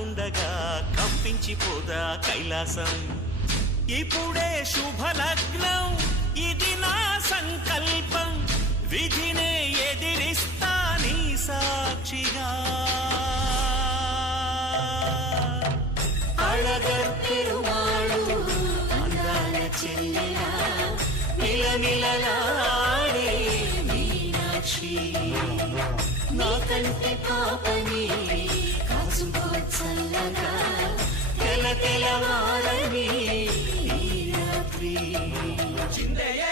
కాచుకుండగా కంపించిపోదా కైలాసం. ఇప్పుడే శుభలగ్నం, ఇది నా సంకల్పం, విధినే ఎదిరిస్తా నీ సాక్షిగా. అళగర్ పెరుమాళు అందాల చెల్లెలా మిలమిలలాడే మీనాక్షి, నా కంటి పాపని కాచుకో చల్లగా తెల తెలవారని ఈ రాత్రి. చిందయ్య